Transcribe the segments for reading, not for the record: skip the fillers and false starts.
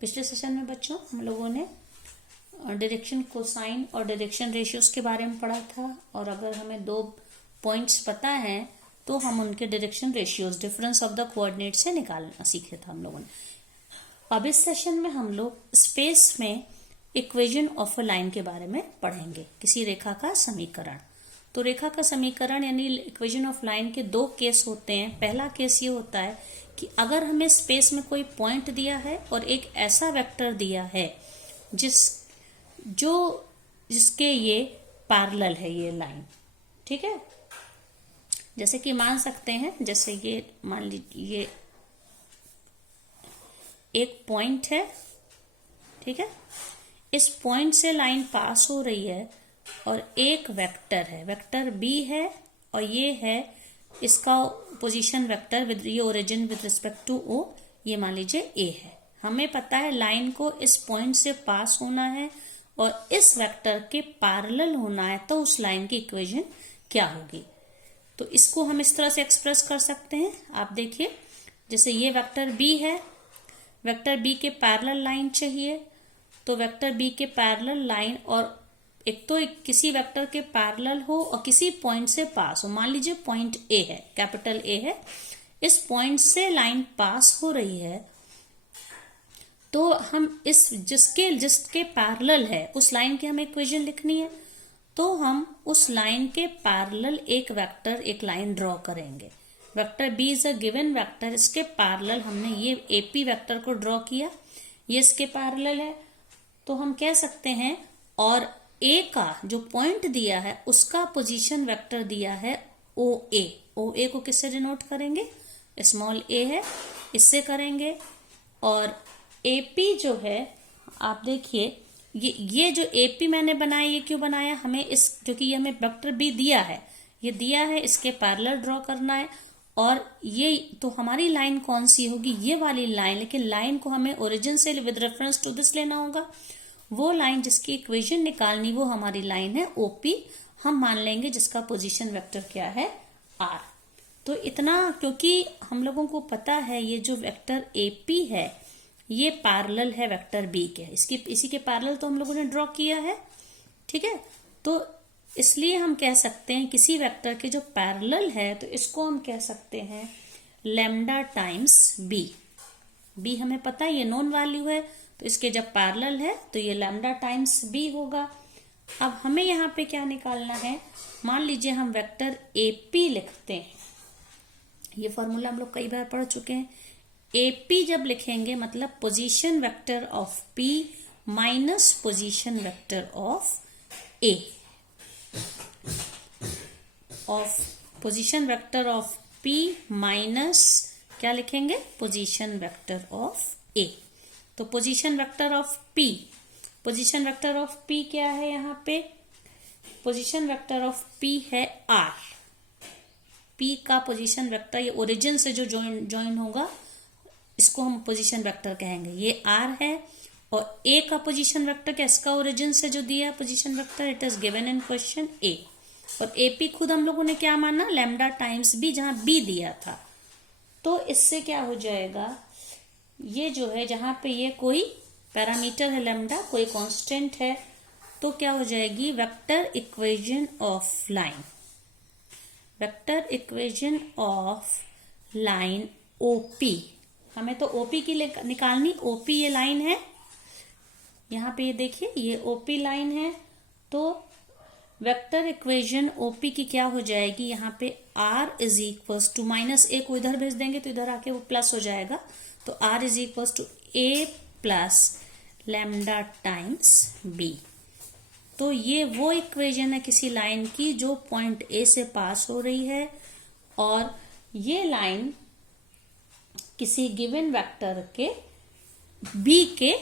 पिछले सेशन में बच्चों हम लोगों ने डायरेक्शन कोसाइन और डायरेक्शन रेशियोज के बारे में पढ़ा था, और अगर हमें दो पॉइंट्स पता है तो हम उनके direction ratios difference of the coordinate से निकालना सीखे था हम लोगों ने। अब इस सेशन में हम लोग स्पेस में इक्वेशन ऑफ अ लाइन के बारे में पढ़ेंगे, किसी रेखा का समीकरण। तो रेखा का समीकरण यानी इक्वेशन ऑफ लाइन के दो केस होते हैं। पहला केस ये होता है कि अगर हमें स्पेस में कोई पॉइंट दिया है और एक ऐसा वेक्टर दिया है जिसके ये पैरेलल है ये लाइन, ठीक है। जैसे कि मान सकते हैं, जैसे ये मान लीजिए ये एक पॉइंट है, ठीक है। इस पॉइंट से लाइन पास हो रही है और एक वेक्टर है, वेक्टर बी है, और ये है इसका पोजीशन वेक्टर विद ये origin with respect to O, ये मान लीजिए ए है। हमें पता है लाइन को इस पॉइंट से पास होना है और इस वेक्टर के पैरेलल होना है, तो उस लाइन की इक्वेशन क्या होगी। तो इसको हम इस तरह से एक्सप्रेस कर सकते हैं। आप देखिए, जैसे ये वेक्टर बी है, वेक्टर बी के पैरेलल लाइन चाहिए, तो वेक्टर बी के पैरेलल लाइन, और एक तो किसी वेक्टर के पैरेलल हो और किसी पॉइंट से पास हो। मान लीजिए पॉइंट ए है, कैपिटल ए है, इस पॉइंट से लाइन पास हो रही है, तो हम इस जिसके पैरेलल है उस लाइन की हमें इक्वेशन लिखनी है, तो हम उस लाइन के पैरेलल एक वेक्टर एक लाइन ड्रॉ करेंगे। Vector B is a given vector, इसके पैरेलल हमने ये एपी वेक्टर को ड्रॉ किया, ये इसके पैरेलल है, तो हम कह सकते हैं, और ए का जो पॉइंट दिया है उसका पोजीशन वेक्टर दिया है ओ ए। ओ ए को किससे डिनोट करेंगे, स्मॉल ए है, इससे करेंगे। और एपी जो है, आप देखिए ये जो एपी मैंने बनाया, ये क्यों बनाया, हमें इस क्योंकि ये हमें वेक्टर बी दिया है, ये दिया है, इसके पैरेलल ड्रॉ करना है। और ये तो हमारी लाइन कौन सी होगी, ये वाली लाइन, लेकिन लाइन को हमें ओरिजिन से विद रेफरेंस टू दिस लेना होगा। वो लाइन जिसकी इक्वेशन निकालनी, वो हमारी लाइन है ओपी, हम मान लेंगे, जिसका पोजीशन वेक्टर क्या है, आर। तो इतना, क्योंकि हम लोगों को पता है ये जो वेक्टर एपी है ये पैरेलल है वेक्टर बी के, इसी के पैरेलल तो हम लोगों ने ड्रॉ किया है, ठीक है। तो इसलिए हम कह सकते हैं किसी वेक्टर के जो पैरेलल है, तो इसको हम कह सकते हैं लैम्डा टाइम्स बी। बी हमें पता है ये नोन वैल्यू है, तो इसके जब पैरेलल है तो ये लैम्डा टाइम्स बी होगा। अब हमें यहाँ पे क्या निकालना है, मान लीजिए हम वेक्टर एपी लिखते हैं, ये फॉर्मूला हम लोग कई बार पढ़ चुके हैं। एपी जब लिखेंगे मतलब position vector of P minus position vector of A, of position vector of P minus क्या लिखेंगे, पोजीशन वेक्टर ऑफ ए। तो position vector of P, position vector of P क्या है, यहाँ पे पोजीशन वेक्टर ऑफ पी है आर। पी का position vector ये ओरिजिन से जो ज्वाइन होगा इसको हम पोजीशन वेक्टर कहेंगे, ये आर है। और ए का पोजीशन वेक्टर क्या, इसका ओरिजिन से जो दिया position vector, it is given in question A. और एपी खुद हम लोगों ने क्या माना, लैम्डा टाइम्स बी, जहां बी दिया था। तो इससे क्या हो जाएगा, ये जो है जहां पे ये कोई पैरामीटर है लैम्डा, कोई कांस्टेंट है, तो क्या हो जाएगी, vector equation of line, vector equation of line OP. हमें तो ओपी की निकालनी, ओपी ये लाइन है, यहाँ पे ये देखिए ये ओपी लाइन है, तो वेक्टर इक्वेशन ओपी की क्या हो जाएगी, यहाँ पे R is equals to, minus A को इधर भेज देंगे तो इधर आके वो प्लस हो जाएगा, तो R is equals to A plus lambda times B. तो ये वो इक्वेशन है किसी लाइन की जो पॉइंट ए से पास हो रही है, और ये लाइन किसी गिवन वेक्टर के बी के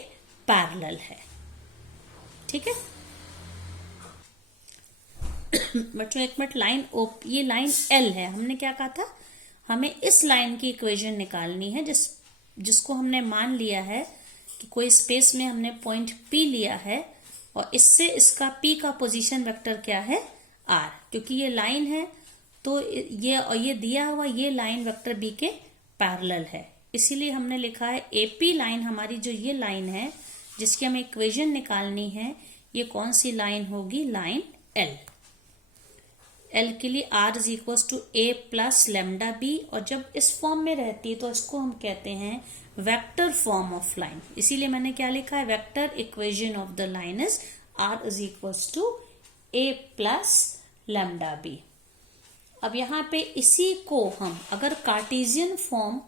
पैरेलल है, ठीक है। बच्चों एक मिनट, लाइन ये लाइन एल है, हमने क्या कहा था, हमें इस लाइन की इक्वेशन निकालनी है जिसको हमने मान लिया है कि कोई स्पेस में हमने पॉइंट पी लिया है, और इससे इसका पी का पोजीशन वेक्टर क्या है, आर। क्योंकि ये लाइन है तो ये दिया हुआ ये लाइन वेक्टर बी के पैरेलल है, इसीलिए हमने लिखा है एपी लाइन, हमारी जो ये लाइन है जिसकी हमें इक्वेशन निकालनी है, ये कौन सी लाइन होगी, लाइन एल। एल के लिए R is equal to A plus lambda B, और जब इस फॉर्म में रहती है तो इसको हम कहते हैं वेक्टर फॉर्म ऑफ लाइन। इसीलिए मैंने क्या लिखा है, vector equation of the line is R is equal to A plus lambda B. अब यहाँ पे इसी को हम अगर कार्टेशियन फॉर्म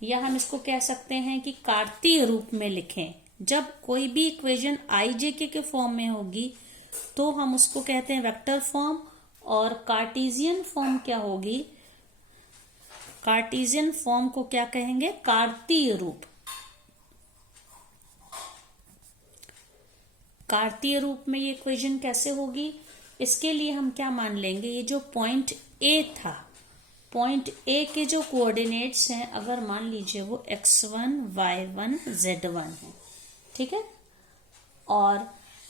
या हम इसको कह सकते हैं कि कार्तीय रूप में लिखें, जब कोई भी इक्वेशन आई जे के फॉर्म में होगी तो हम उसको कहते हैं वेक्टर फॉर्म, और कार्टेशियन फॉर्म क्या होगी, कार्टेशियन फॉर्म को क्या कहेंगे, कार्तीय रूप। कार्तीय रूप में ये इक्वेशन कैसे होगी, इसके लिए हम क्या मान लेंगे, ये जो पॉइंट ए था, पॉइंट ए के जो कोऑर्डिनेट्स हैं, अगर मान लीजिए वो x1, y1, z1 है, ठीक है, और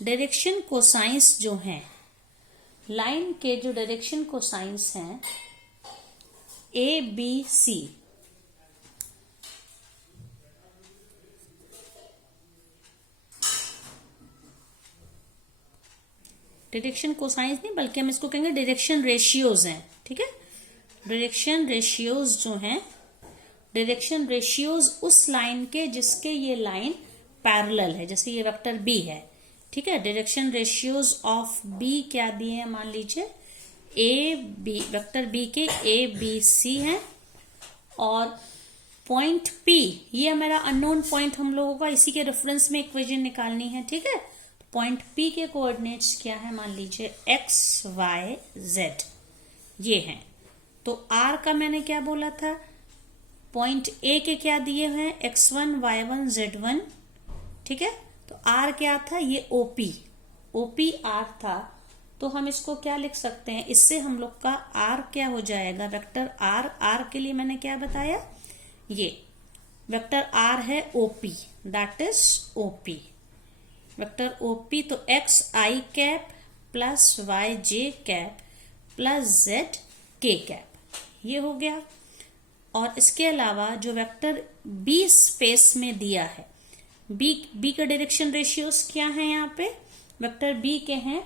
डायरेक्शन कोसाइंस जो हैं, लाइन के जो डायरेक्शन कोसाइंस हैं A B C, direction cosines नहीं बल्कि हम इसको कहेंगे डायरेक्शन रेशियोज हैं, ठीक है। डायरेक्शन रेशियोज जो हैं, डायरेक्शन रेशियोज उस लाइन के जिसके ये लाइन पैरेलल है, जैसे ये वेक्टर बी है, ठीक है। डायरेक्शन रेशियोज ऑफ बी क्या दिए हैं, मान लीजिए ए बी, वेक्टर बी के ए बी सी हैं, और पॉइंट पी ये हमारा अननोन पॉइंट हम लोगों का, इसी के रेफरेंस में इक्वेशन निकालनी है, ठीक है। पॉइंट पी के कोऑर्डिनेट्स क्या है, मान लीजिए एक्स वाई जेड ये हैं। तो आर का मैंने क्या बोला था, पॉइंट ए के क्या दिए हुए हैं, x1, y1, z1, ठीक है। तो आर क्या था, ये ओपी, ओपी आर था, तो हम इसको क्या लिख सकते हैं, इससे हम लोग का आर क्या हो जाएगा, वेक्टर आर, आर के लिए मैंने क्या बताया, ये वेक्टर आर है OP, that is OP, vector OP. तो एक्स आई कैप प्लस वाई जे कैप प्लस जेड के कैप, ये हो गया। और इसके अलावा जो वेक्टर बी स्पेस में दिया है, बी का डायरेक्शन रेशियोज क्या है, यहाँ पे वेक्टर बी के हैं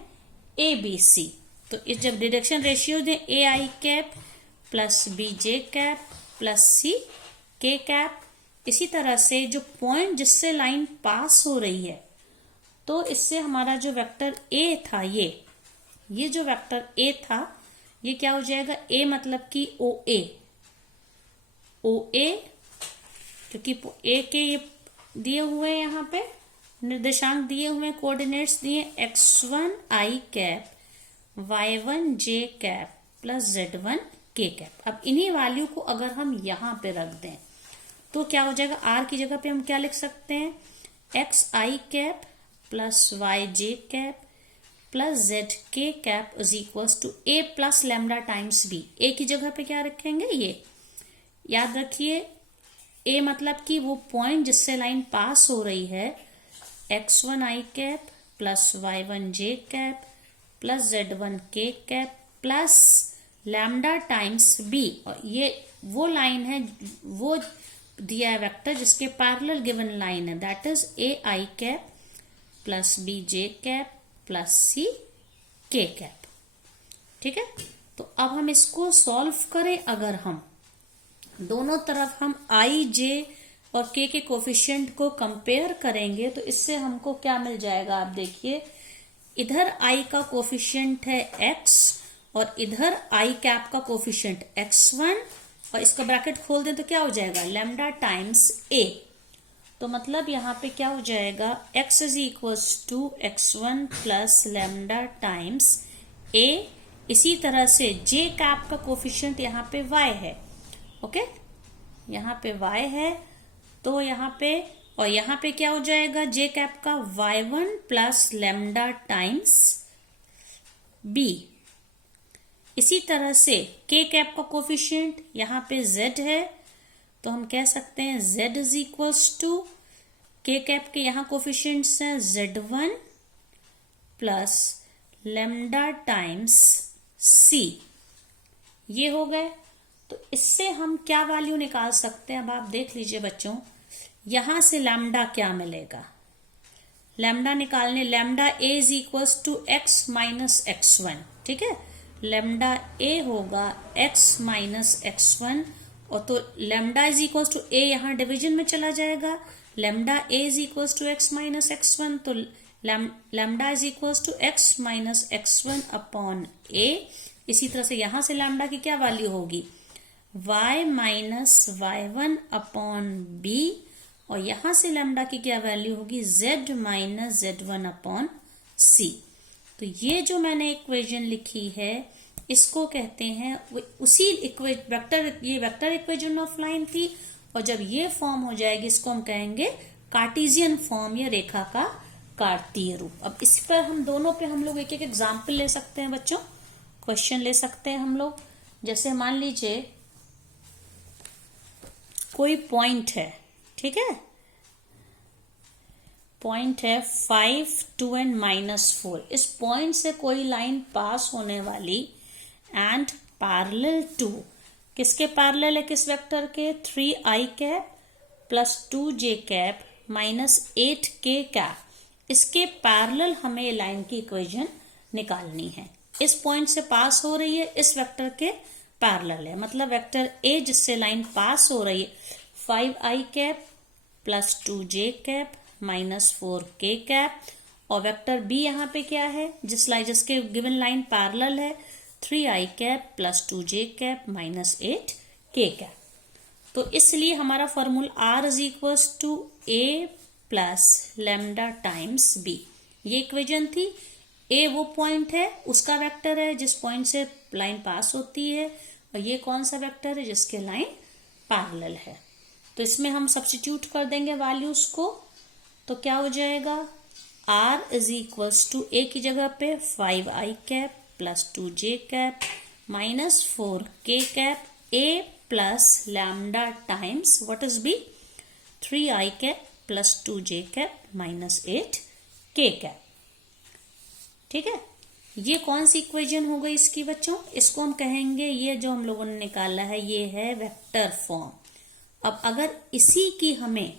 ए बी सी, तो इस जब डायरेक्शन रेशियो दे A I cap plus B J cap plus C के कैप। इसी तरह से जो पॉइंट जिससे लाइन पास हो रही है, तो इससे हमारा जो वेक्टर ए था, ये जो वेक्टर ए था, ये क्या हो जाएगा, ए मतलब कि ओ ए, क्योंकि ए के ये दिए हुए यहाँ पे निर्देशांक दिए हुए, कोऑर्डिनेट्स दिए x1 आई कैप y1 जे कैप प्लस z1 के कैप। अब इन्हीं वैल्यू को अगर हम यहाँ पे रख दें तो क्या हो जाएगा, r की जगह पे हम क्या लिख सकते हैं, x I cap plus y J cap plus z K cap is equals to a plus lambda times b। a की जगह पे क्या रखेंगे, ये याद रखिए, a मतलब कि वो पॉइंट जिससे लाइन पास हो रही है, x1 आई कैप प्लस y1 जे कैप प्लस z1 के cap plus lambda times b, और ये वो लाइन है, वो दिया है वेक्टर जिसके पैरेलल गिवन लाइन है, that is a I cap plus b J cap plus c के कैप, ठीक है। तो अब हम इसको सॉल्व करें, अगर हम दोनों तरफ हम आई जे और के कोफिशिएंट को कंपेयर करेंगे तो इससे हमको क्या मिल जाएगा, आप देखिए, इधर आई का कोफिशिएंट है x और इधर आई कैप का कोफिशिएंट x1, और इसका ब्रैकेट खोल दें तो क्या हो जाएगा, लैम्डा टाइम्स a। तो मतलब यहाँ पे क्या हो जाएगा, x is equals to x1 plus lambda times a। इसी तरह से j कैप का कोफिशिएंट यहाँ पे y है, ओके, यहाँ पे y है, तो यहाँ पे, और यहाँ पे क्या हो जाएगा, j कैप का y1 plus lambda times b। इसी तरह से k कैप का कोफिशिएंट यहाँ पे z है, तो हम कह सकते हैं z is equals to k cap के यहाँ कोफिशिएंट्स हैं z1 plus lambda times c, ये हो गए। तो इससे हम क्या वैल्यू निकाल सकते हैं, अब आप देख लीजिए बच्चों, यहां से लैम्डा क्या मिलेगा, लैम्डा निकालने, lambda A is equals to X minus X one, ठीक है, लैम्डा ए होगा एक्स माइनस एक्स वन, और तो lambda is equals to A, यहां डिवीजन में चला जाएगा, lambda A is equals to X minus X one, तो lambda is equals to X minus X one upon A. इसी तरह से यहां से लैम्डा की क्या वैल्यू होगी, y minus Y one upon B, और यहां से लैम्डा की क्या वैल्यू होगी, z minus Z one upon C. तो ये जो मैंने इक्वेशन लिखी है इसको कहते हैं उसी वेक्टर, ये वेक्टर इक्वेशन ऑफ लाइन थी, और जब ये फॉर्म हो जाएगी इसको हम कहेंगे कार्टेशियन फॉर्म या रेखा का कार्तीय रूप। अब इस पर हम दोनों पे हम लोग एक एक एग्जाम्पल ले सकते हैं बच्चों, क्वेश्चन ले सकते हैं हम लोग। जैसे मान लीजिए कोई पॉइंट है, ठीक है, पॉइंट है 5, 2 एंड -4, इस पॉइंट से कोई लाइन पास होने वाली एंड पैरेलल टू, किसके पैरेलल है, किस वेक्टर के, 3i cap plus 2j cap minus 8k cap, इसके पैरेलल हमें लाइन की इक्वेशन निकालनी है। इस पॉइंट से पास हो रही है, इस वेक्टर के पैरेलल है, मतलब वेक्टर ए जिससे लाइन पास हो रही है 5i cap plus 2j cap minus 4k cap, और वेक्टर बी यहाँ पे क्या है, जिसके गिवन लाइन पैरेलल है 3i cap plus 2j cap minus 8k cap. तो इसलिए हमारा formula r is equals to a plus lambda times B, ये इक्वेशन थी। ए वो पॉइंट है, उसका वेक्टर है जिस पॉइंट से लाइन पास होती है, और ये कौन सा वेक्टर है, जिसके लाइन पैरेलल है। तो इसमें हम सब्स्टिट्यूट कर देंगे वैल्यूज को, तो क्या हो जाएगा, r is equals to A की जगह पे 5i cap plus 2j cap minus 4k cap, a plus lambda times what is B, 3i cap plus 2j cap minus 8k cap, ठीक है। ये कौन सी इक्वेशन हो गई इसकी बच्चों, इसको हम कहेंगे, ये जो हम लोगों ने निकाला है ये है वेक्टर फॉर्म। अब अगर इसी की हमें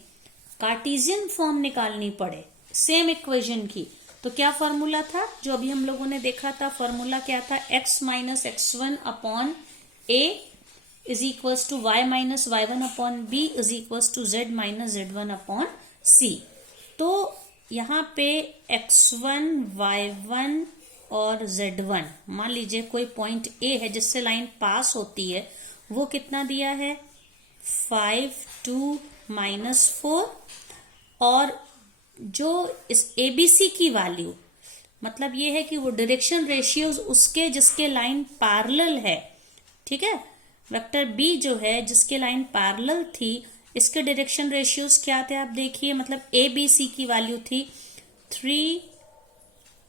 कार्टेशियन फॉर्म निकालनी पड़े सेम इक्वेशन की, तो क्या फॉर्मूला था जो अभी हम लोगों ने देखा था, फॉर्मूला क्या था, x minus X one upon A is equals to y minus Y one upon B is equals to z minus Z one upon C. तो यहाँ पे x1, y1 और z1, मान लीजिए कोई पॉइंट A है जिससे लाइन पास होती है, वो कितना दिया है 5, 2, -4, और जो इस ABC की वैल्यू, मतलब ये है कि वो डायरेक्शन रेशियोज उसके जिसके लाइन पैरेलल है, ठीक है, वेक्टर B जो है जिसके लाइन पैरेलल थी, इसके डायरेक्शन रेशियोज क्या थे आप देखिए, मतलब ABC की वैल्यू थी 3,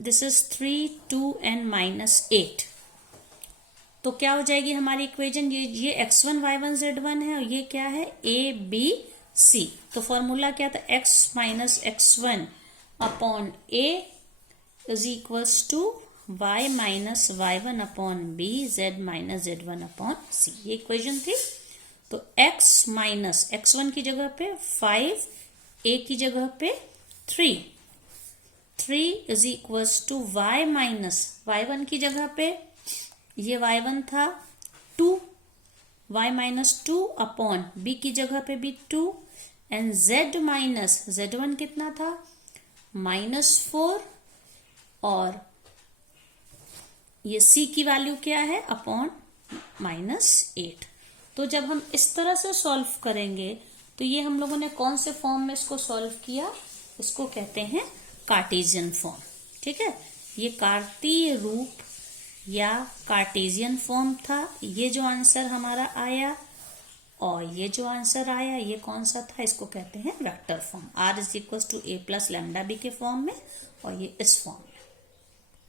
दिस इज 3, 2 एंड -8। तो क्या हो जाएगी हमारी इक्वेशन, ये x1, y1, z1 है, और ये क्या है ABC। तो फॉर्मूला क्या था, x minus X one upon A is equals to y minus Y one upon B, z minus Z one upon C, ये इक्वेशन थी। तो x माइनस एक्स वन की जगह पे 5, a की जगह पे 3 is equals to y minus Y one की जगह पे, ये y1 था 2, y माइनस 2 अपॉन b की जगह पे भी 2, एंड z माइनस z1 कितना था -4, और ये c की वैल्यू क्या है अपॉन -8। तो जब हम इस तरह से सॉल्व करेंगे तो ये हम लोगों ने कौन से फॉर्म में इसको सॉल्व किया, इसको कहते हैं कार्टेशियन फॉर्म, ठीक है। ये कार्तीय रूप या कार्टेशियन फॉर्म था, ये जो आंसर हमारा आया, और ये जो आंसर आया ये कौन सा था, इसको कहते हैं vector form, r is equal to a plus lambda B के फॉर्म में, और ये इस फॉर्म